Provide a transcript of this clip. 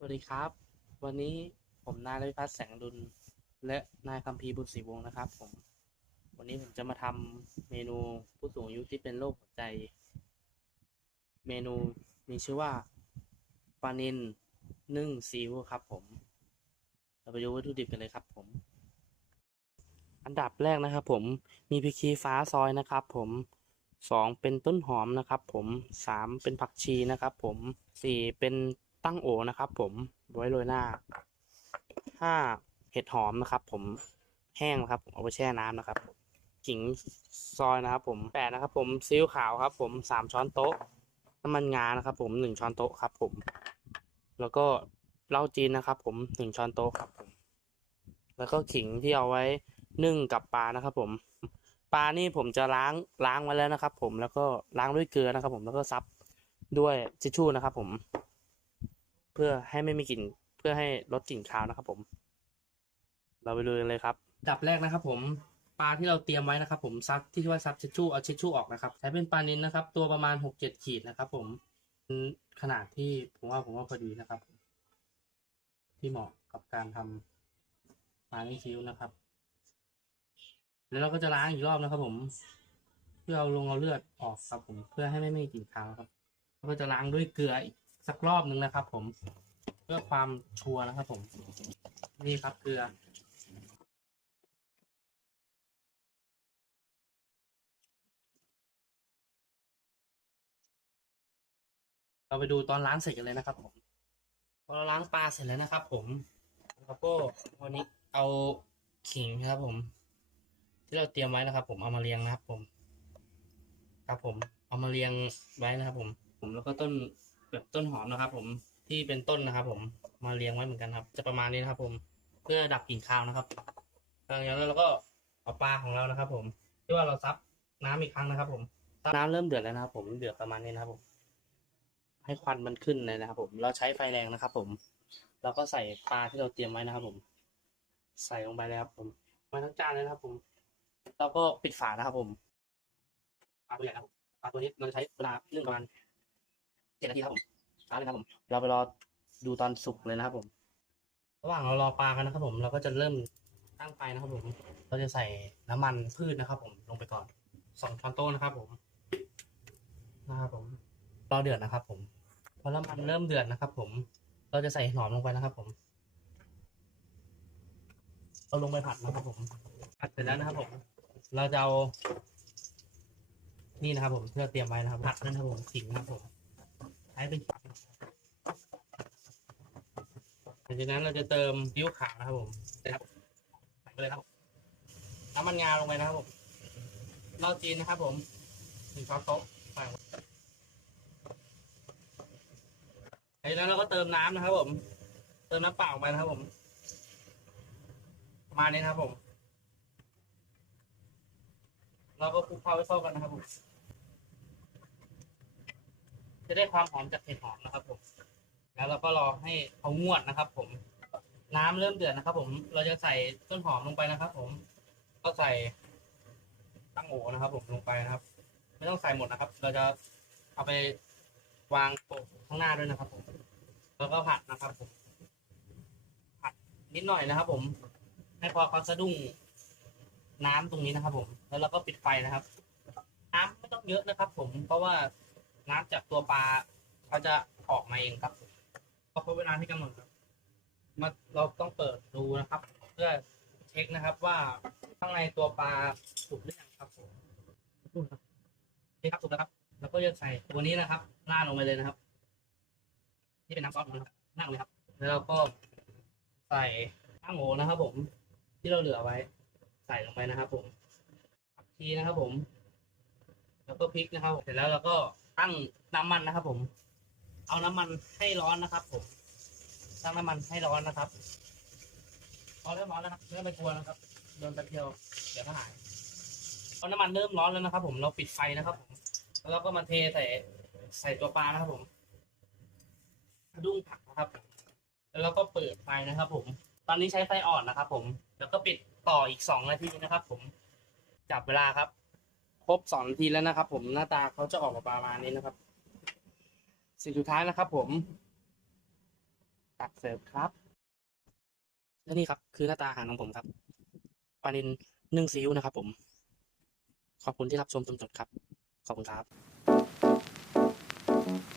สวัสดีครับ วันนี้ผมนายรวิพัฒน์แสงดุล และนายคัมพีบุญศรีวงศ์นะครับผม วันนี้ผมจะมาทำเมนูผู้สูงอายุที่เป็นโรคหัวใจ เมนูมีชื่อว่าปลานินนึ่งซีอิ๊วครับผม เราไปดูวัตถุดิบกันเลยครับผม อันดับแรกนะครับ ผมมีพริกชี้ฟ้าซอยนะครับ ผมสองเป็นต้นหอมนะครับ ผมสามเป็นผักชีนะครับ ผมสี่เป็น ตั้งโอนะครับ ผมไว้โรยหน้าห้าเห็ดหอมนะครับ ผมแห้งนะครับผมเอาไปแช่น้ำนะครับ ขิงซอยนะครับ ผมแปดนะครับ ผมซีอิ๊วขาวครับ ผมสามช้อนโต๊ะน้ำมันงานะครับ ผมหนึ่งช้อนโต๊ะครับ ผม แล้วก็เหล้าจีนนะครับ ผมหนึ่งช้อนโต๊ะครับผมแล้วก็ขิงที่เอาไว้นึ่งกับปลานะครับ ผมปลานี่ผมจะล้างล้างไว้แล้วนะครับ ผมแล้วก็ล้างด้วยเกลือนะครับ ผมแล้วก็ซับด้วยทิชชู่นะครับ ผม พื่อให้ไม่มีกลิ่นเพื่อให้ลดกลิ่นคาวนะครับ ผม เราไปดูกันเลยครับ ดับแรกนะครับ ผมปลาที่เราเตรียมไว้นะครับ ผมซักที่ว่าซับทิชชู่เอาทิชชู่ออกนะครับ ใช้เป็นปลานินนะครับ ตัวประมาณหกเจ็ดขีดนะครับ ผมขนาดที่ผมว่าผมว่าพอดีนะครับ ที่เหมาะกับการทำปลานิ่งคิ้วนะครับ แล้วเราก็จะล้างอีกรอบนะครับ ผมเพื่อเอาลงเอาเลือดออกครับ ผมเพื่อให้ไม่มีกลิ่นคาวครับก็จะล้างด้วยเกลืออีก สักรอบหนึ่งนะครับ ผมเพื่อความชัวร์นะครับ ผม นี่ครับเกลือ เราไปดูตอนล้างเสร็จกันเลยนะครับ ผมพอเราล้างปลาเสร็จแล้วนะครับ ผมเราก็วันนี้เอาขิงครับ ผม ที่เราเตรียมไว้นะครับ ผมเอามาเรียงนะครับ ผม ครับผม เอามาเรียงไว้นะครับ ผม ผมแล้วก็ต้น แบบต้นหอมนะครับ ผมที่เป็นต้นนะครับ ผมมาเรียงไว้เหมือนกันครับ จะประมาณนี้นะครับ ผมเพื่อดับกลิ่นคาวนะครับหลังจากนั้นเราก็เอาปลาของเรานะครับ ผมที่ว่าเราซับน้ำอีกครั้งนะครับ ผมน้ำเริ่มเดือดแล้วนะครับ ผมเดือดประมาณนี้นะครับผม ให้ควันมันขึ้นเลยนะครับ ผมเราใช้ไฟแรงนะครับ ผมเราก็ใส่ปลาที่เราเตรียมไว้นะครับ ผม ใส่ลงไปเลยครับ ผมมาทั้งจานเลยนะครับ ผมเราก็ปิดฝานะครับ ผมปลาตัวใหญ่ครับปลาตัวนี้เราจะใช้เวลานึ่งประมาณ เจ็ดนาทีครับผมช้าเลยครับผม เราไปรอดูตอนสุกเลยนะครับผม ระหว่างเรารอปลากันนะครับผม เราก็จะเริ่มตั้งไฟนะครับผม เราจะใส่น้ำมันพืชนะครับ ผมลงไปก่อนสองช้อนโต๊ะนะครับ ผมนะครับผมรอเดือดนะครับ ผมพอน้ำมันเริ่มเดือดนะครับ ผม เราจะใส่หอมลงไปนะครับ ผมเอาลงไปผัดนะครับ ผม ผัดเสร็จแล้วนะครับ ผม เราจะเอานี่นะครับ ผมเพื่อเตรียมไว้นะครับผัดนะครับผมขิงนะครับผม ใช้เป็นผัดหลังจากนั้นเราจะเติมซีอิ๊วขาวนะครับผมนะครับใส่ไปเลยครับผมน้ำมันงาลงไปนะครับผมเหล้าจีนนะครับ ผมหนึ่งช้อนโต๊ะใส่ลงไปหลังจากนั้นเราก็เติมน้ำนะครับ ผม เติมน้ำเปล่าไปนะครับ ผมมาณนี้นะครับผม เราก็คลุกเคล้าให้เข้ากันนะครับผม จะได้ความหอมจากเห็ดหอมนะครับ ผม แล้วเราก็รอให้เขางวดนะครับ ผม น้ำเริ่มเดือดนะครับ ผม เราจะใส่ต้นหอมลงไปนะครับ ผม ก็ใส่ตั้งโอนะครับ ผมลงไปนะครับ ไม่ต้องใส่หมดนะครับ เราจะเอาไปวางโปะข้างหน้าด้วยนะครับ ผม แล้วก็ผัดนะครับ ผม ผัดนิดหน่อยนะครับ ผม ให้พอเขามสะดุ้งน้ำตรงนี้นะครับ ผม แล้วเราก็ปิดไฟนะครับ น้ำไม่ต้องเยอะนะครับ ผม เพราะว่า น้ำจากตัวปลาเขาจะออกมาเองครับพอครบเวลาที่กำหนดครับมาเราต้องเปิดดูนะครับ เพื่อเช็คนะครับว่าข้างในตัวปลาสุกหรือยังครับผมดูครับนี่ครับสุกแล้วครับ แล้วก็จะใส่ตัวนี้นะครับราดลงไปเลยนะครับนี่เป็นน้ำซอสของมันครับนั่งเลยครับ แล้วเราก็ใส่ตั้งโหนะครับ ผม ที่เราเหลือไว้ ใส่ลงไปนะครับ ผมผักชีนะครับ ผม แล้วก็พริกนะครับ เสร็จแล้วเราก็ ตั้งน้ำมันนะครับ ผม เอาน้ำมันให้ร้อนนะครับ ผม ตั้งน้ำมันให้ร้อนนะครับ พอเริ่มร้อนแล้วครับเริ่มไปกลัวนะครับโดนแป๊บเดียวเดี๋ยวก็หายพอน้ำมันเริ่มร้อนแล้วนะครับ ผมเราปิดไฟนะครับผมแล้วเราก็มาเทใส่ใส่ตัวปลานะครับ ผมกระดุ้งผักนะครับ แล้วเราก็เปิดไฟนะครับ ผม ตอนนี้ใช้ไฟอ่อนนะครับ ผม แล้วก็ปิดต่ออีกสองนาทีนะครับ ผมจับเวลาครับ ครบสองนาทีแล้วนะครับ ผมหน้าตาเขาจะออกมาประมาณนี้นะครับ สิ่งสุดท้ายนะครับ ผม ตักเสิร์ฟครับและนี่ครับคือหน้าตาอาหารของผมครับปลานินนึ่งซีอิ๊วนะครับ ผม ขอบคุณที่รับชมจนจบครับ ขอบคุณครับ